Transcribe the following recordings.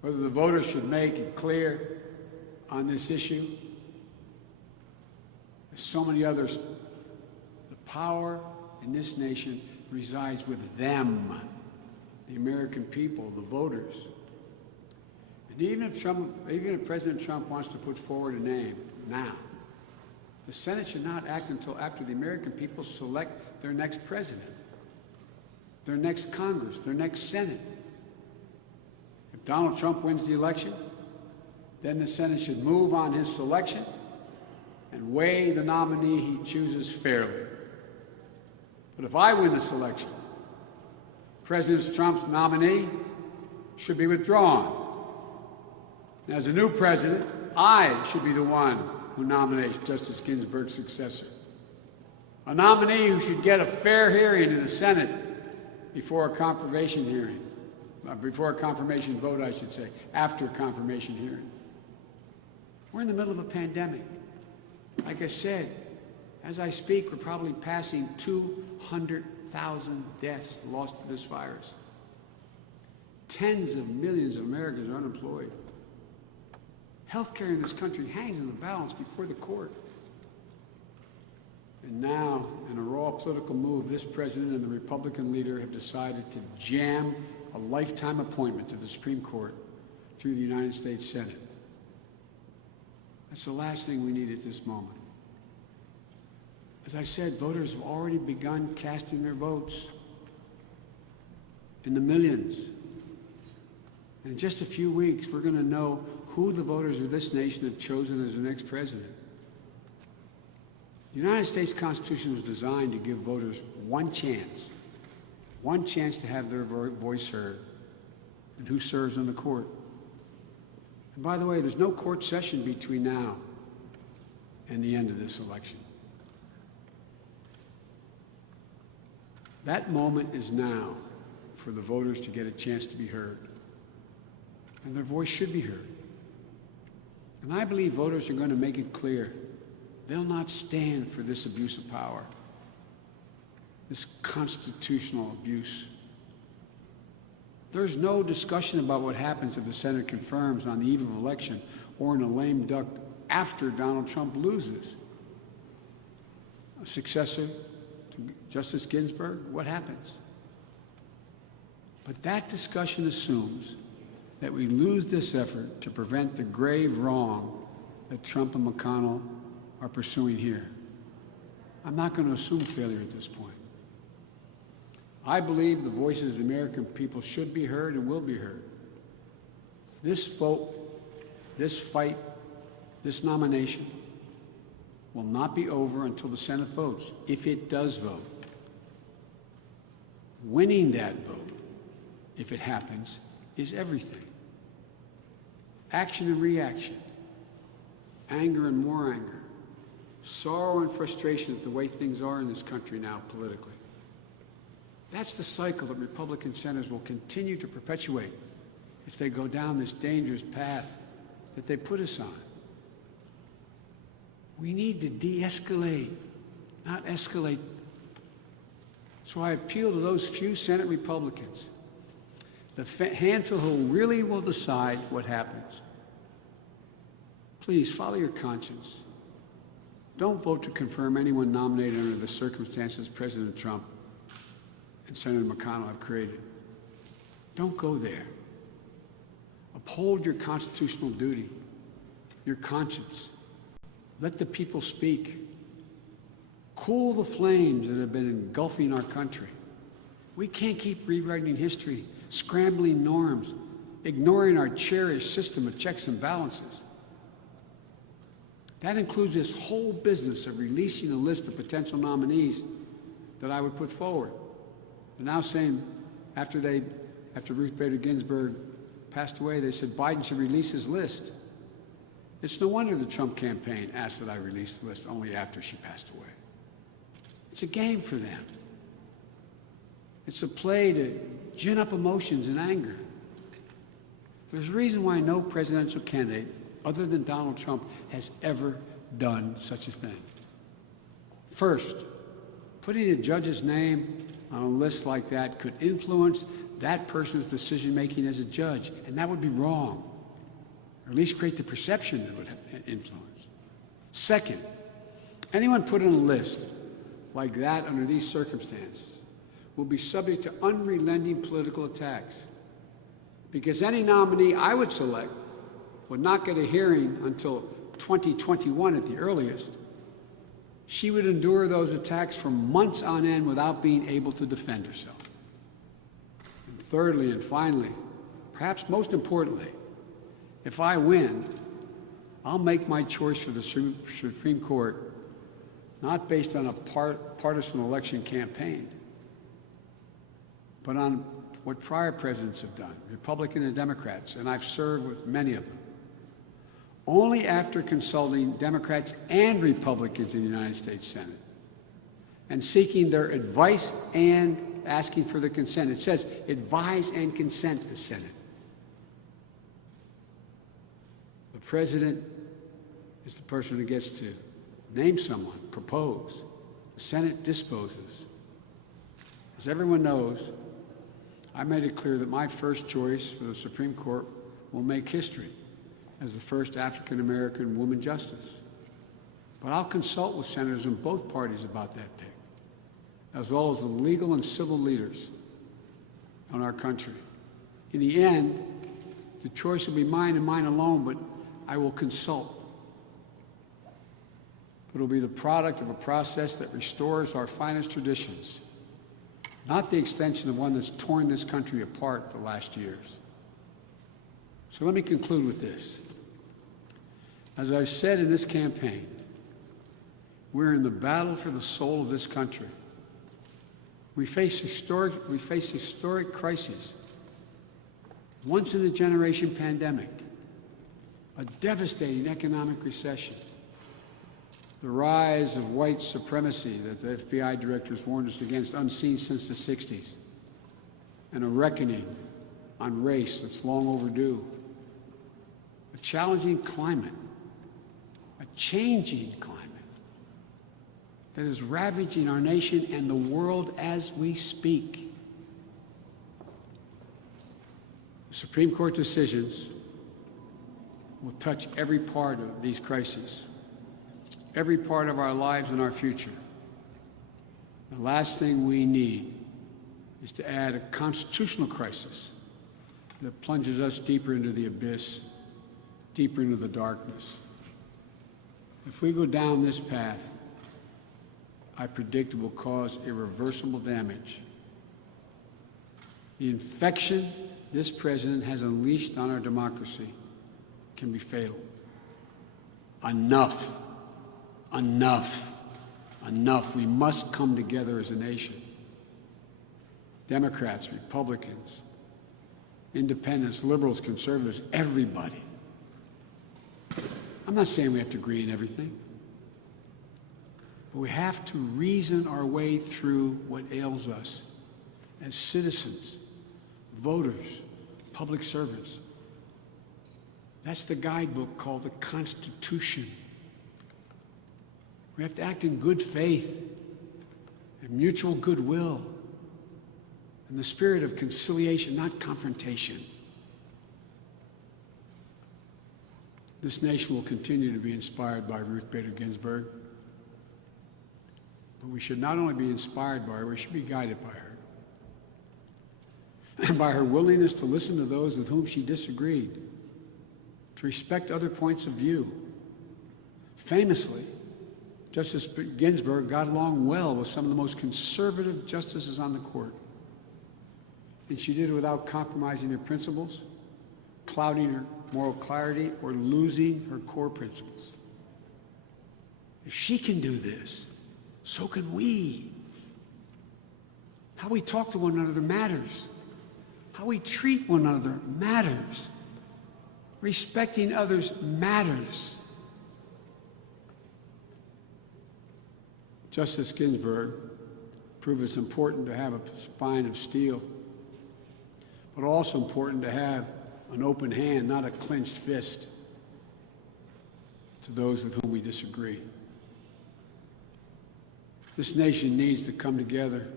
whether the voters should make it clear on this issue. As so many others, the power in this nation resides with them, the American people, the voters. And even if President Trump wants to put forward a name now, the Senate should not act until after the American people select their next president, their next Congress, their next Senate. If Donald Trump wins the election, then the Senate should move on his selection and weigh the nominee he chooses fairly. But if I win this election, President Trump's nominee should be withdrawn. And as a new president, I should be the one who nominates Justice Ginsburg's successor. A nominee who should get a fair hearing in the Senate before a confirmation hearing. Before a confirmation vote, I should say, after a confirmation hearing. We're in the middle of a pandemic. Like I said, as I speak, we're probably passing 200,000 deaths lost to this virus. Tens of millions of Americans are unemployed. Healthcare in this country hangs in the balance before the court. And now, in a raw political move, this president and the Republican leader have decided to jam a lifetime appointment to the Supreme Court through the United States Senate. That's the last thing we need at this moment. As I said, voters have already begun casting their votes in the millions. And in just a few weeks, we're going to know who the voters of this nation have chosen as their next president. The United States Constitution was designed to give voters one chance to have their voice heard and who serves on the court. And by the way, there's no court session between now and the end of this election. That moment is now for the voters to get a chance to be heard. And their voice should be heard. And I believe voters are going to make it clear they'll not stand for this abuse of power, this constitutional abuse. There's no discussion about what happens if the Senate confirms on the eve of election or in a lame duck after Donald Trump loses. A successor to Justice Ginsburg, what happens? But that discussion assumes that we lose this effort to prevent the grave wrong that Trump and McConnell are pursuing here. I'm not going to assume failure at this point. I believe the voices of the American people should be heard and will be heard. This vote, this fight, this nomination will not be over until the Senate votes, if it does vote. Winning that vote, if it happens, is everything. Action and reaction, anger and more anger, sorrow and frustration at the way things are in this country now politically. That's the cycle that Republican senators will continue to perpetuate if they go down this dangerous path that they put us on. We need to de-escalate, not escalate. So I appeal to those few Senate Republicans, the handful who really will decide what happens. Please follow your conscience. Don't vote to confirm anyone nominated under the circumstances President Trump and Senator McConnell have created. Don't go there. Uphold your constitutional duty, your conscience. Let the people speak. Cool the flames that have been engulfing our country. We can't keep rewriting history, scrambling norms, ignoring our cherished system of checks and balances. That includes this whole business of releasing a list of potential nominees that I would put forward. And now saying, after Ruth Bader Ginsburg passed away, they said Biden should release his list. It's no wonder the Trump campaign asked that I release the list only after she passed away. It's a game for them. It's a play to gin up emotions and anger. There's a reason why no presidential candidate, other than Donald Trump, has ever done such a thing. First, putting a judge's name on a list like that could influence that person's decision-making as a judge, and that would be wrong, or at least create the perception that it would influence. Second, anyone put on a list like that under these circumstances will be subject to unrelenting political attacks, because any nominee I would select would not get a hearing until 2021 at the earliest. She would endure those attacks for months on end without being able to defend herself. And thirdly and finally, perhaps most importantly, if I win, I'll make my choice for the Supreme Court not based on a partisan election campaign, but on what prior presidents have done, Republicans and Democrats, and I've served with many of them. Only after consulting Democrats and Republicans in the United States Senate and seeking their advice and asking for their consent. It says advise and consent the Senate. The president is the person who gets to name someone, propose. The Senate disposes. As everyone knows, I made it clear that my first choice for the Supreme Court will make history as the first African-American woman justice. But I'll consult with senators in both parties about that pick, as well as the legal and civil leaders in our country. In the end, the choice will be mine and mine alone, but I will consult. It'll be the product of a process that restores our finest traditions, not the extension of one that's torn this country apart the last years. So let me conclude with this. As I've said in this campaign, we're in the battle for the soul of this country. We face historic crises, once-in-a-generation pandemic, a devastating economic recession, the rise of white supremacy that the FBI directors warned us against, unseen since the 60s, and a reckoning on race that's long overdue, a challenging climate, a changing climate that is ravaging our nation and the world as we speak. The Supreme Court decisions will touch every part of these crises, every part of our lives and our future. The last thing we need is to add a constitutional crisis that plunges us deeper into the abyss, deeper into the darkness. If we go down this path, I predict it will cause irreversible damage. The infection this president has unleashed on our democracy can be fatal. Enough. Enough. Enough. We must come together as a nation. Democrats, Republicans, independents, liberals, conservatives, everybody. I'm not saying we have to agree on everything, but we have to reason our way through what ails us as citizens, voters, public servants. That's the guidebook called the Constitution. We have to act in good faith and mutual goodwill in the spirit of conciliation, not confrontation. This nation will continue to be inspired by Ruth Bader Ginsburg, but we should not only be inspired by her, we should be guided by her. And by her willingness to listen to those with whom she disagreed, to respect other points of view. Famously, Justice Ginsburg got along well with some of the most conservative justices on the court. And she did it without compromising her principles, clouding her moral clarity, or losing her core principles. If she can do this, so can we. How we talk to one another matters. How we treat one another matters. Respecting others matters. Justice Ginsburg proved it's important to have a spine of steel, but also important to have an open hand, not a clenched fist, to those with whom we disagree. This nation needs to come together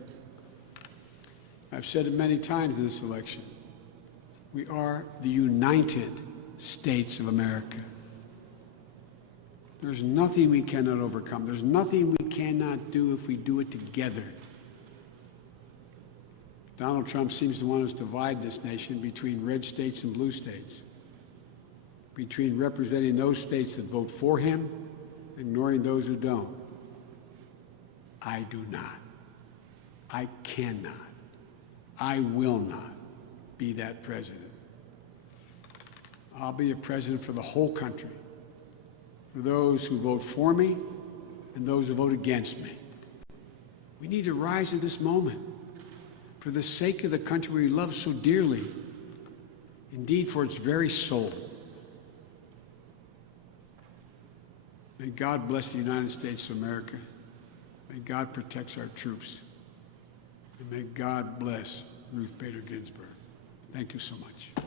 I've said it many times in this election. We are the United States of America. There's nothing we cannot overcome. There's nothing we cannot do if we do it together. Donald Trump seems to want us to divide this nation between red states and blue states, between representing those states that vote for him, ignoring those who don't. I do not. I cannot. I will not be that president. I'll be a president for the whole country, for those who vote for me and those who vote against me. We need to rise to this moment for the sake of the country we love so dearly, indeed for its very soul. May God bless the United States of America. May God protect our troops. And may God bless Ruth Bader Ginsburg. Thank you so much.